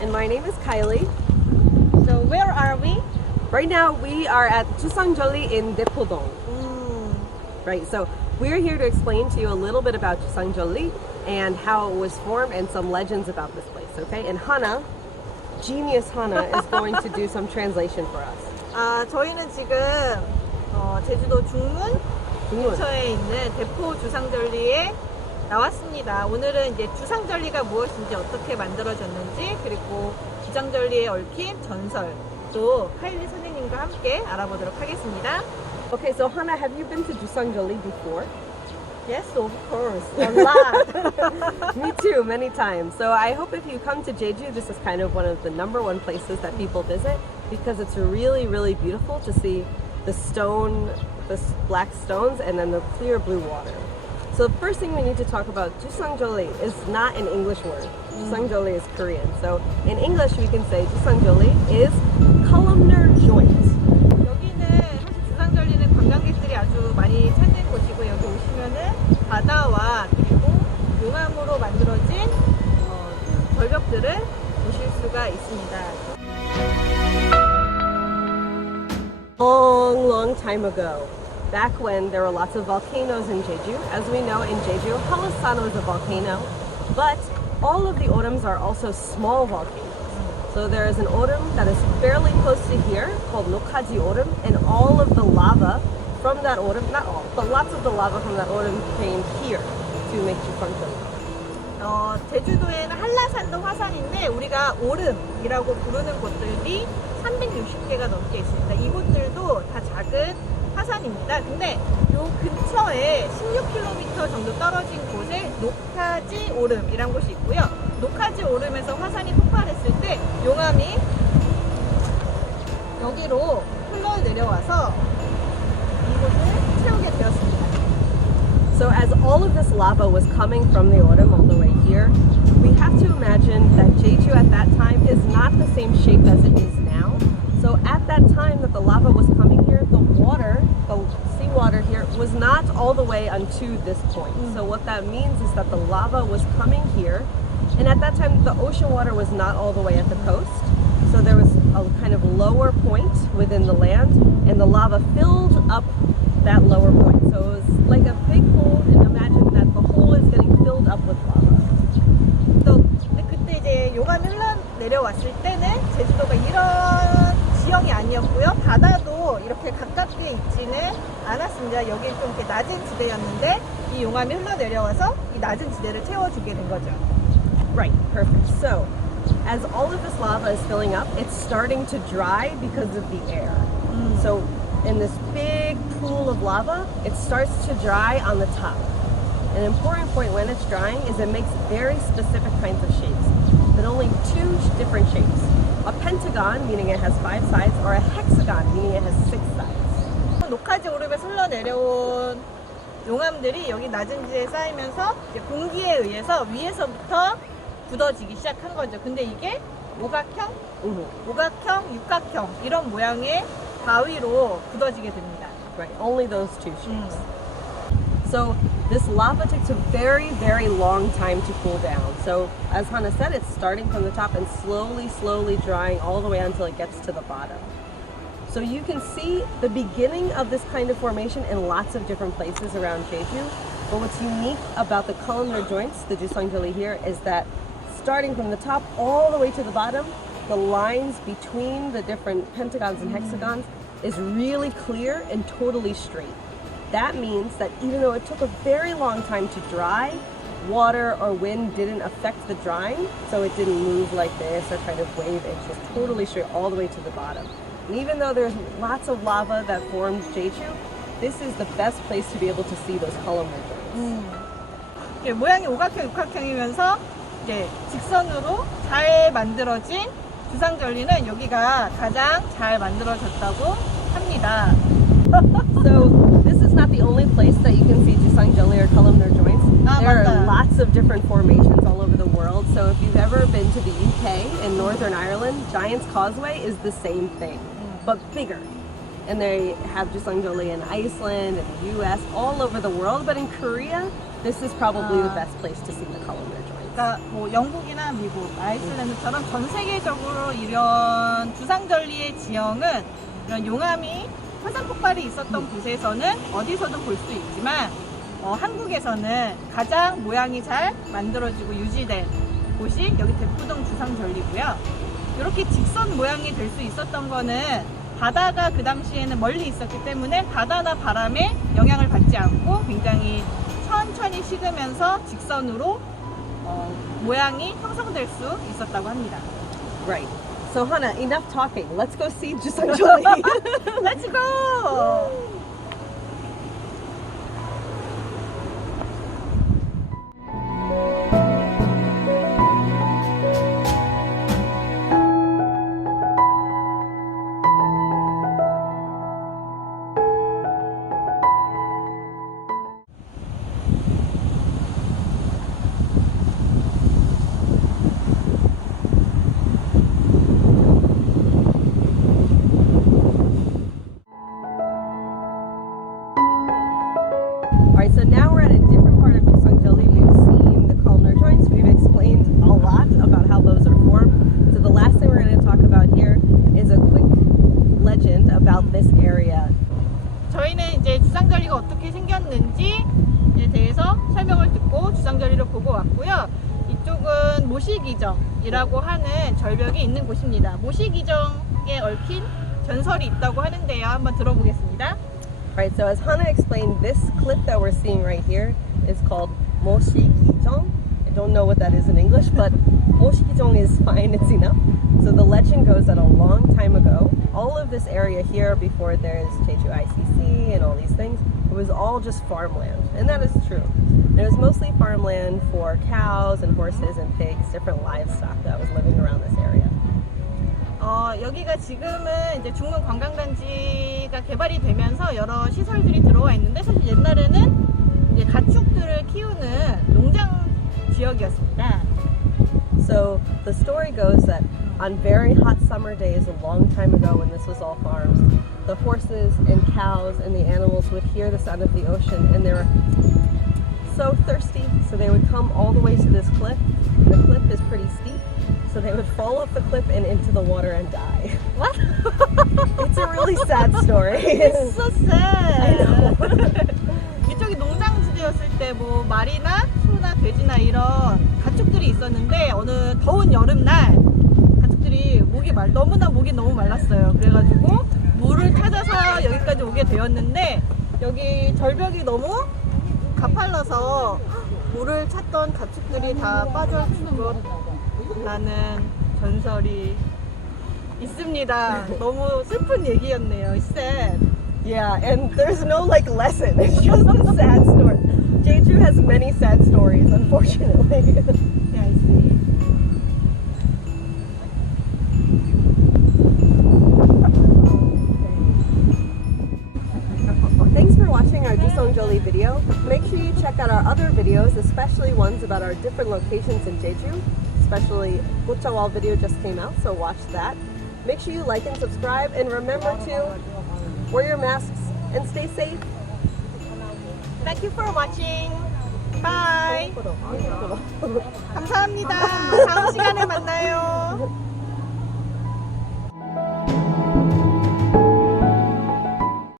And my name is Kylie. So where are we? Right now we are at Jusangjolli in Daepodong. Right, so we're here to explain to you a little bit about Jusangjolli and how it was formed and some legends about this place, okay? And Hana, genius Hana, is going to do some translation for us. 저희는 지금 제주도 중문 근처에 있는 대포주상절리에 나왔습니다. 오늘은 이제 주상절리가 무엇인지 어떻게 만들어졌는지 그리고 주상절리에 얽힌 전설도 카일리 선생님과 함께 알아보도록 하겠습니다. Okay, so Hana, have you been to Jusangjolli before? Yes, of course. A lot. Me too, many times. So I hope if you come to Jeju, this is kind of one of the #1 places that people visit because it's really, really beautiful to see the black stones and then the clear blue water. So the first thing we need to talk about, Jusangjolli is not an English word. Jusangjolli is Korean. So in English we can say Jusangjolli is columnar joint. 여기는 사실 주상절리는 관광객들이 아주 많이 찾는 곳이고 여기 오시면은 바다와 그리고 용암으로 만들어진 절벽들을 보실 수가 있습니다. Long time ago, back when there were lots of volcanoes in Jeju. As we know, in Jeju, Hallasan was a volcano, but all of the odoms are also small volcanoes. So there is an odom that is fairly close to here called Nokkaji Odom, and all of the lava from that odom, not all, but lots of the lava from that odom came here to make Jusangjolli. 제주도에는 한라산도 화산인데 우리가 오름이라고 부르는 곳들이 360개가 넘게 있습니다. 이곳들도 다 작은 화산입니다. 근데 요 근처에 16km 정도 떨어진 곳에 녹카지 오름이란 곳이 있고요. 녹카지 오름에서 화산이 폭발했을 때 용암이 여기로 흘러내려와서 이곳을 채우게 되었습니다. So as all of this lava was coming from the odom all the way here, we have to imagine that Jeju at that time is not the same shape as it is now. So at that time that the lava was coming here, the water, the seawater here, was not all the way unto this point. So what that means is that the lava was coming here, and at that time the ocean water was not all the way at the coast. So there was a kind of lower point within the land, and the lava filled up that lower point. So it was like a big hole, and imagine that the hole is getting filled up with lava. 근데 그때 이제 용암이 흘러내려왔을 때는 제주도가 이런 지형이 아니었고요. 바다도 이렇게 가깝게 있지는 않았습니다. 여기 좀 이렇게 낮은 지대였는데 이 용암이 흘러내려와서 이 낮은 지대를 채워주게 된 거죠. Right, perfect. So as all of this lava is filling up, it's starting to dry because of the air. So in this big pool of lava, it starts to dry on the top. An important point when it's drying is it makes very specific kinds of shapes, but only 2 different shapes. A pentagon, meaning it has 5 sides, or a hexagon, meaning it has 6 sides. 녹카지 오름에서 흘러내려온 용암들이 여기 낮은 지대에 쌓이면서 이제 공기에 의해서 위에서부터 굳어지기 시작한 거죠. 근데 이게 오각형, 육각형 이런 모양의 바위로 굳어지게 됩니다. Right, only those 2 shapes. So this lava takes a very, very long time to cool down. So as Hana said, it's starting from the top and slowly drying all the way until it gets to the bottom. So you can see the beginning of this kind of formation in lots of different places around Jeju. But what's unique about the columnar joints, the Jusangjolli here, is that starting from the top all the way to the bottom, the lines between the different pentagons and hexagons is really clear and totally straight. That means that even though it took a very long time to dry, water or wind didn't affect the drying, so it didn't move like this or kind of wave. It's just totally straight all the way to the bottom. And even though there's lots of lava that formed Jeju, this is the best place to be able to see those columnar joints. 모양이 오각형, 육각형이면서 이제 직선으로 잘 만들어진 주상절리는 여기가 가장 잘 만들어졌다고 합니다. So this is not the only place that you can see Jusangjolli or columnar joints. There are lots of different formations all over the world. So if you've ever been to the UK and Northern Ireland, Giant's Causeway is the same thing, but bigger. And they have Jusangjolli in Iceland and the US, all over the world. But in Korea, this is probably the best place to see the columnar joints. 그러니까 뭐 영국이나 미국, 아이슬란드처럼 전 세계적으로 이런 주상절리의 지형은 이런 용암이 화산 폭발이 있었던 곳에서는 어디서든 볼 수 있지만 한국에서는 가장 모양이 잘 만들어지고 유지된 곳이 여기 대포동 주상절리고요. 이렇게 직선 모양이 될 수 있었던 거는 바다가 그 당시에는 멀리 있었기 때문에 바다나 바람에 영향을 받지 않고 굉장히 천천히 식으면서 직선으로 모양이 형성될 수 있었다고 합니다. Right. So Hana, enough talking. Let's go see 주상절리. Let's go! Alright, so now we're at a different part of 주상절리. We've seen the columnar joints. We've explained a lot about how those are formed. So the last thing we're going to talk about here is a quick legend about this area. 저희는 이제 주상절리가 어떻게 생겼는지에 대해서 설명을 듣고 주상절리를 보고 왔고요. 이쪽은 모시기정이라고 하는 절벽이 있는 곳입니다. 모시기정에 얽힌 전설이 있다고 하는데요. 한번 들어보겠습니다. Right, so as Hana explained, this cliff that we're seeing right here is called 모시기정. I don't know what that is in English, but 모시기정 is fine, it's enough. So the legend goes that a long time ago, all of this area here before there's Jeju ICC and all these things, it was all just farmland, and that is true. And it was mostly farmland for cows and horses and pigs, different livestock that was living around this area. 여기가 지금은 이제 중문관광단지가 개발이 되면서 여러 시설들이 들어와 있는데 사실 옛날에는 이제 가축들을 키우는 농장 지역이었습니다. So the story goes that on very hot summer days a long time ago when this was all farms, the horses and cows and the animals would hear the sound of the ocean and they were so thirsty, so they would come all the way to this cliff. And the cliff is pretty steep, so they would fall off the cliff and into the water and die. What? It's a really sad story. It's so sad. I know. 이쪽이 농장지대였을 때 뭐 말이나 소나 돼지나 이런 가축들이 있었는데 어느 더운 여름날 가축들이 너무나 목이 너무 말랐어요. 그래가지고 물을 찾아서 여기까지 오게 되었는데 여기 절벽이 너무 가팔라서 물을 찾던 가축들이 다 빠져 죽었다는 전설이 있습니다. 너무 슬픈 얘기였네요. It's sad. Yeah, and there's no like lesson. It's just a sad story. Jeju has many sad stories, unfortunately. Yeah, I see. Thanks for watching our 주상절리 video. Make sure you check out our other videos, especially ones about our different locations in Jeju. Especially Buchawal video just came out, so watch that. Make sure you like and subscribe, and remember to wear your masks and stay safe. Thank you for watching. Bye. 감사합니다. 다음 시간에 만나요.